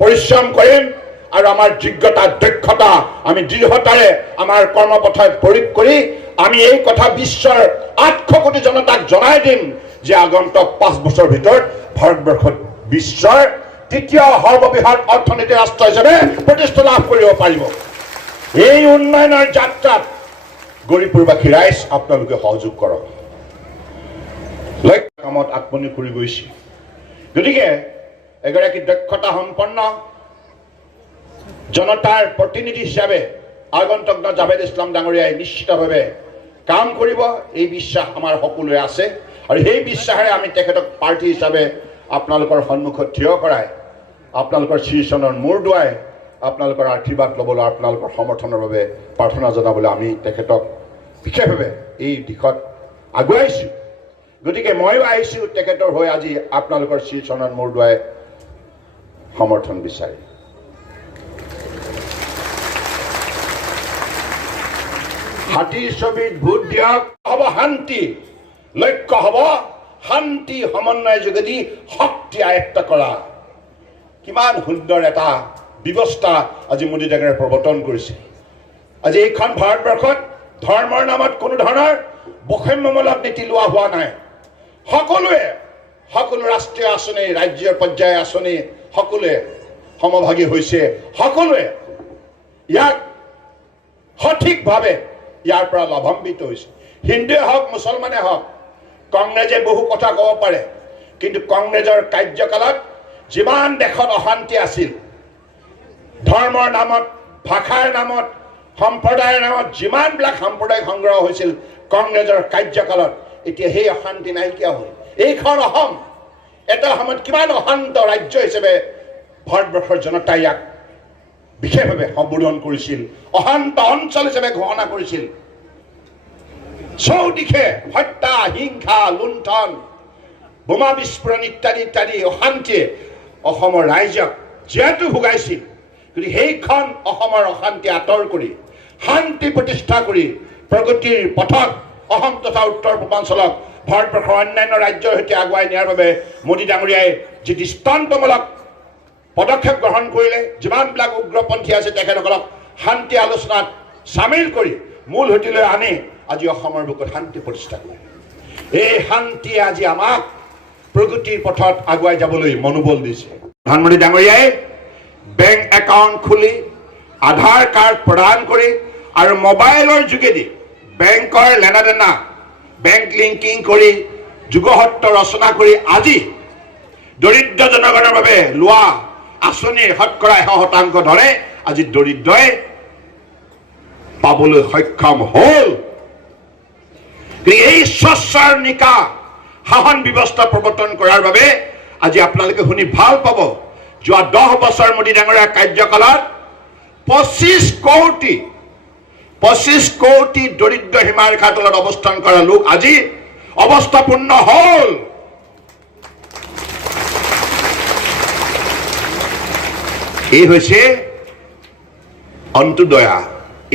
পৰিশ্ৰম কৰিম আৰু আমাৰ যোগ্যতা দক্ষতা আমি দৃঢ়তাৰে আমাৰ কৰ্মপথত প্ৰয়োগ কৰি আমি এই কথা বিশ্বৰ 800 কোটি জনতাক জনাই দিম যে আগন্তুক 5 বছৰৰ ভিতৰত ভাৰতবৰ্ষত বিশ্বৰ তৃতীয় সৰ্ববৃহৎ অৰ্থনীতি ৰাষ্ট্ৰ হিচাপে প্ৰতিষ্ঠা লাভ কৰিব পাৰিব। এই উন্নয়নৰ যাত্ৰাত গৌৰীপুৰবাসী ৰাইজ আপোনালোকে সহযোগ কৰক। লক্ষ্য কামত আত্মনিয়োগ কৰি গৈছে। গতিকে এগৰাকী দক্ষতা সম্পন্ন জনতাৰ প্ৰতিনিধি হিচাপে আগন্তুক জাভেদ ইছলাম ডাঙৰীয়াই নিশ্চিতভাৱে কাম কৰিব, এই বিশ্বাস আমাৰ সকলোৰে আছে। আৰু সেই বিশ্বাসেৰে আমি তেখেতক প্ৰাৰ্থী হিচাপে আপোনালোকৰ সন্মুখত থিয় কৰাই আপোনালোকৰ শ্ৰীচৰণৰ মূৰ দুৱাই আপোনালোকৰ আশীৰ্বাদ ল'বলৈ আপোনালোকৰ সমৰ্থনৰ বাবে প্ৰাৰ্থনা জনাবলৈ আমি তেখেতক বিশেষভাৱে এই দিশত আগুৱাইছোঁ। গতিকে ময়ো আহিছোঁ তেখেতৰ হৈ আজি আপোনালোকৰ শ্ৰীচৰণৰ মূৰ দুৱাই সমৰ্থন বিচাৰি। হাতীৰ ছবিত ভোট দিয়ক, হ'ব শান্তি। লক্ষ্য হ'ব শান্তি সমন্বয় যোগেদি শক্তি আয়ত্ত কৰা। কিমান সুন্দৰ এটা ব্যৱস্থা আজি মোদী ডাঙৰীয়াই প্ৰৱৰ্তন কৰিছে। আজি এইখন ভাৰতবৰ্ষত ধৰ্মৰ নামত কোনো ধৰণৰ বৈষম্যমূলক নীতি লোৱা হোৱা নাই। সকলো ৰাষ্ট্ৰীয় আঁচনি, ৰাজ্যৰ পৰ্যায়ৰ আঁচনি সকলোৱে সমভাগী হৈছে। সকলোৱে ইয়াক সঠিকভাৱে ইয়াৰ পৰা লাভান্বিত হৈছে। হিন্দুৱে হওক, মুছলমানে হওক। কংগ্ৰেছে বহু কথা ক'ব পাৰে, কিন্তু কংগ্ৰেছৰ কাৰ্যকালত যিমান দেশত অশান্তি আছিল, ধৰ্মৰ নামত, ভাষাৰ নামত, সম্প্ৰদায়ৰ নামত যিমানবিলাক সাম্প্ৰদায়িক সংগ্ৰহ হৈছিল কংগ্ৰেছৰ কাৰ্যকালত, এতিয়া সেই অশান্তি নাইকিয়া হ'ল। এইখন অসম এটা সময়ত কিমান অশান্ত ৰাজ্য হিচাপে ভাৰতবৰ্ষৰ জনতাই ইয়াক বিশেষভাৱে সম্বোধন কৰিছিল, অশান্ত অঞ্চল হিচাপে ঘোষণা কৰিছিল। চৌদিশে হত্যা, হিংসা, লুণ্ঠন, বোমা বিস্ফোৰণ ইত্যাদি ইত্যাদি অশান্তিয়ে অসমৰ ৰাইজক যিহেতু ভোগাইছিল। গতিকে সেইখন অসমৰ অশান্তি আঁতৰ কৰি শান্তি প্ৰতিষ্ঠা কৰি প্ৰগতিৰ পথত অসম তথা উত্তৰ পূৰ্বাঞ্চলক ভাৰতবৰ্ষৰ অন্যান্য ৰাজ্যৰ সৈতে আগুৱাই নিয়াৰ বাবে মোদী ডাঙৰীয়াই যি দৃষ্টান্তমূলক পদক্ষেপ গ্ৰহণ কৰিলে, যিমানবিলাক উগ্ৰপন্থী আছে তেখেতসকলক শান্তি আলোচনাত চামিল কৰি মূল সুঁতিলৈ আনি আজি অসমৰ বুকুত শান্তি প্ৰতিষ্ঠা কৰে। এই শান্তিয়ে আজি আমাক প্ৰগতিৰ পথত আগুৱাই যাবলৈ মনোবল দিছে। প্ৰধানমন্ত্ৰী ডাঙৰীয়াই বেংক একাউণ্ট খুলি, আধাৰ কাৰ্ড প্ৰদান কৰি আৰু মোবাইলৰ যোগেদি বেংকৰ লেনাদেনা, বেংক লিংকিং কৰি যুগসত্ৰ ৰচনা কৰি আজি দৰিদ্ৰ জনগণৰ বাবে লোৱা আঁচনিৰ শতকৰা 100% ধৰে আজি দৰিদ্ৰই পাবলৈ সক্ষম হ'ল। এই স্বচ্ছৰ নিকা শাসন ব্যৱস্থা প্ৰৱৰ্তন কৰাৰ বাবে আজি আপোনালোকে শুনি ভাল পাব, যোৱা 10 বছৰ মোদী ডাঙৰীয়াৰ কাৰ্যকালত 25 কোটি দৰিদ্ৰ সীমাৰেখাৰ তলত অৱস্থান কৰা লোক আজি অৱস্থাপূৰ্ণ হ'ল। এই হৈছে অন্ত্যোদয়া,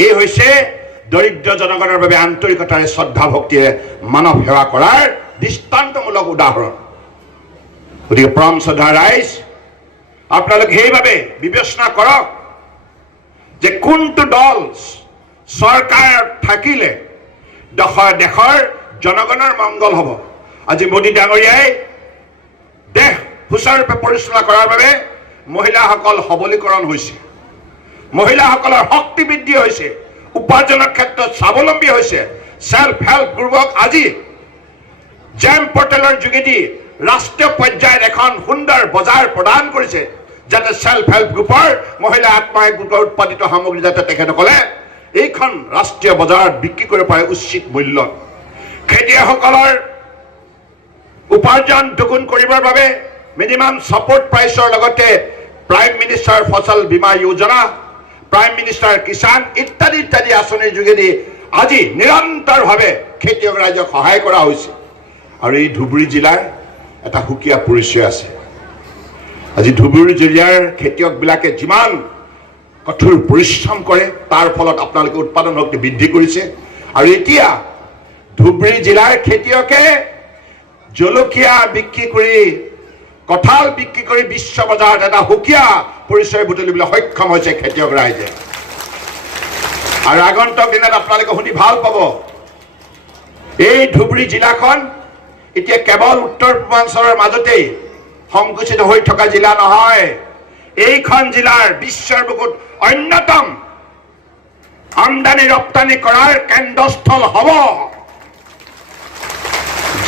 এই হৈছে দৰিদ্ৰ জনগণৰ বাবে আন্তৰিকতাৰে শ্ৰদ্ধা ভক্তিৰে মানৱ সেৱা কৰাৰ দৃষ্টান্তমূলক উদাহৰণ। গতিকে পৰম শ্ৰদ্ধা ৰাইজ, আপোনালোকে সেইভাৱে বিবেচনা কৰক যে কোনটো দল চৰকাৰত থাকিলে দেশৰ জনগণৰ মংগল হ'ব। আজি মোদী ডাঙৰীয়াই দেশ সুচাৰুৰূপে পৰিচালনা কৰাৰ বাবে মহিলাসকল সবলীকৰণ হৈছে, মহিলাসকলৰ শক্তি বৃদ্ধি হৈছে, উপাৰ্জনৰ ক্ষেত্ৰত স্বাৱলম্বী হৈছে। সেল্ফ হেল্প গ্ৰুপক আজি জেম পৰ্টেলৰ যোগেদি ৰাষ্ট্ৰীয় পৰ্যায়ত এখন সুন্দৰ বজাৰ প্ৰদান কৰিছে, যাতে সেল্ফ হেল্প গ্ৰুপৰ মহিলা আত্মসহায়ক গোটৰ উৎপাদিত সামগ্ৰী যাতে তেখেতসকলে এইখন ৰাষ্ট্ৰীয় বজাৰত বিক্ৰী কৰিব পাৰে উচিত মূল্যত। খেতিয়কসকলৰ উপাৰ্জন দুগুণ কৰিবৰ বাবে মিনিমাম ছাপোৰ্ট প্ৰাইচৰ লগতে প্ৰাইম মিনিষ্টাৰ ফচল বীমা যোজনা, প্ৰাইম মিনিষ্টাৰ কিষাণ ইত্যাদি ইত্যাদি আঁচনিৰ যোগেদি আজি নিৰন্তৰভাৱে খেতিয়ক ৰাইজক সহায় কৰা হৈছে। আৰু এই ধুবুৰী জিলাৰ এটা সুকীয়া পৰিচয় আছে। আজি ধুবুৰী জিলাৰ খেতিয়কবিলাকে যিমান কঠোৰ পৰিশ্ৰম কৰে তাৰ ফলত আপোনালোকে উৎপাদন শক্তি বৃদ্ধি কৰিছে। আৰু এতিয়া ধুবুৰী জিলাৰ খেতিয়কে জলকীয়া বিক্ৰী কৰি কঁঠাল বিক্ৰী কৰি বিশ্ব বজাৰত এটা সুকীয়া পৰিচয় বুটলিবলৈ সক্ষম হৈছে খেতিয়ক ৰাইজে। আৰু আগন্তুক দিনত আপোনালোকে শুনি ভাল পাব, এই ধুবুৰী জিলাখন এতিয়া কেৱল উত্তৰ পূৰ্বাঞ্চলৰ মাজতেই সংকুচিত হৈ থকা জিলা নহয়, এইখন জিলাৰ বিশ্বৰ বুকুত অন্যতম আমদানি ৰপ্তানি কৰাৰ কেন্দ্ৰস্থল হ'ব,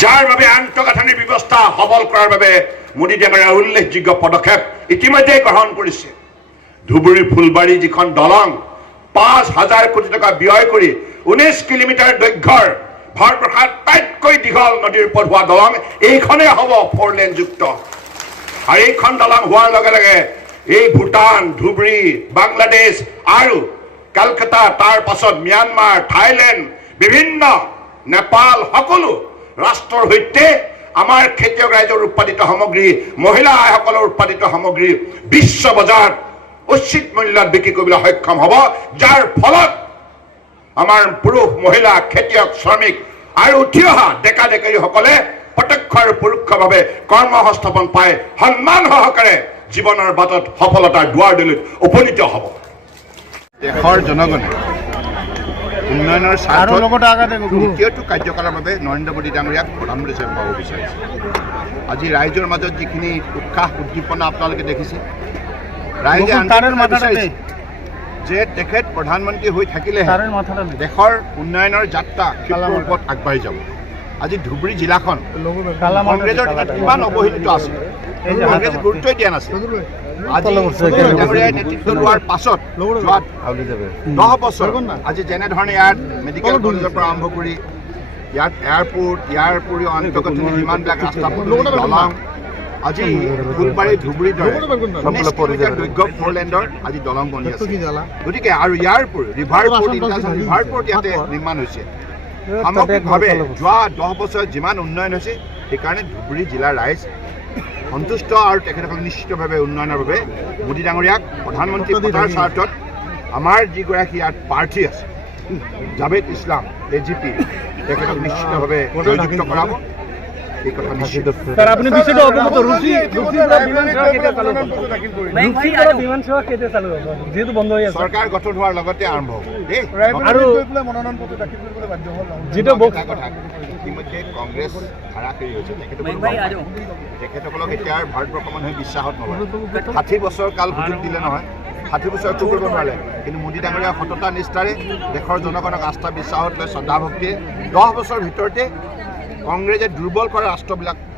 যাৰ বাবে আন্তঃগাঁথনিৰ ব্যৱস্থা সবল কৰাৰ বাবে মোদী ডাঙৰীয়াৰ উল্লেখযোগ্য পদক্ষেপ ইতিমধ্যে গ্ৰহণ কৰিছে। ধুবুৰী ফুলবাৰী যিখন দলং 5,000 কোটি টকা ব্যয় কৰি 19 কিলোমিটাৰ দৈৰ্ঘ্যৰ ভাৰতবৰ্ষৰ আটাইতকৈ দীঘল নদীৰ ওপৰত হোৱা দলং এইখনেই হ'ব 4 লেনযুক্ত। আৰু এইখন দলং হোৱাৰ লগে লগে এই ভূটান, ধুবুৰী, বাংলাদেশ আৰু কলকাতা, তাৰ পাছত ম্যানমাৰ, থাইলেণ্ড, বিভিন্ন নেপাল, সকলো ৰাষ্ট্ৰৰ সৈতে আমাৰ খেতিয়ক ৰাইজৰ উৎপাদিত সামগ্ৰী, মহিলা আইসকলৰ উৎপাদিত সামগ্ৰী বিশ্ব বজাৰত উচিত মূল্যত বিক্ৰী কৰিবলৈ সক্ষম হ'ব, যাৰ ফলত আমাৰ পুৰুষ, মহিলা, খেতিয়ক, শ্ৰমিক আৰু উঠি অহা ডেকা ডেকাৰীসকলে প্ৰত্যক্ষ আৰু পৰোক্ষভাৱে কৰ্মসংস্থাপন পাই সন্মান সহকাৰে জীৱনৰ বাটত সফলতাৰ দুৱাৰদলিত উপনীত হ'ব। দেশৰ জনগণে উন্নয়নৰ স্বাৰ্থত দ্বিতীয়টো কাৰ্যকালৰ বাবে নৰেন্দ্ৰ মোদী ডাঙৰীয়াক প্ৰধানমন্ত্ৰী হিচাপে পাব বিচাৰিছে। আজি ৰাইজৰ মাজত যিখিনি উৎসাহ উদ্দীপনা আপোনালোকে দেখিছে, ৰাইজে বিচাৰিছে যে তেখেত প্ৰধানমন্ত্ৰী হৈ থাকিলেহে দেশৰ উন্নয়নৰ যাত্ৰা ক্ষীপ্ৰ ৰূপত আগবাঢ়ি যাব। আজি ধুবুৰী জিলাখন কংগ্ৰেছৰ কিমান অৱহেলিত আছিল, কংগ্ৰেছে গুৰুত্বই দিয়া নাছিল। আজি ডাঙৰীয়াই নেতৃত্ব লোৱাৰ পাছত যোৱা 10 বছৰ আজি যেনেধৰণে ইয়াত মেডিকেল কলেজৰ পৰা আৰম্ভ কৰি ইয়াত এয়াৰপোৰ্ট, ইয়াৰ উপৰিও আন্তঃগাঁথনি যিমানবিলাক ৰাস্তা দলং, আজি ফুলবাৰী, ধুবুৰীৰ দৰে 19 কিলোমিটাৰ দৈৰ্ঘ্য 4 লেণ্ডৰ আজি দলং বনি আছে। গতিকে আৰু ইয়াৰ উপৰিও ৰিভাৰ পোৰ্ট ইয়াতে নিৰ্মাণ হৈছে। সামগ্ৰিকভাৱে যোৱা 10 বছৰত যিমান উন্নয়ন হৈছে, সেইকাৰণে ধুবুৰী জিলাৰ ৰাইজ সন্তুষ্ট আৰু তেখেতসকল নিশ্চিতভাৱে উন্নয়নৰ বাবে মোদী ডাঙৰীয়াক প্ৰধানমন্ত্ৰী পতাৰ স্বাৰ্থত আমাৰ যিগৰাকী ইয়াত প্ৰাৰ্থী আছে জাভেদ ইছলাম AGP, তেখেতক নিশ্চিতভাৱে জয়যুক্ত কৰাব, এই কথা নিশ্চিত। চৰকাৰ গঠন হোৱাৰ লগতে আৰম্ভ হ'ব। ইতিমধ্যে কংগ্ৰেছ হাৰাশাৰী হৈছে, তেখেতসকলক এতিয়া ভাৰতবৰ্ষৰ মানুহে বিশ্বাসত নলয়। 60 বছৰ কাল সুযোগ দিলে নহয়, 60 বছৰ একো কৰিব নোৱাৰে, কিন্তু মোদী ডাঙৰীয়া সততা নিষ্ঠাৰে দেশৰ জনগণক আস্থা বিশ্বাসত লৈ শ্ৰদ্ধা ভক্তিয়ে 10 বছৰ ভিতৰতে কংগ্ৰেছে দুৰ্বল কৰা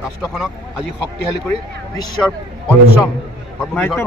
ৰাষ্ট্ৰখনক আজি শক্তিশালী কৰি বিশ্বৰ পঞ্চম সৰ্ববৃহৎ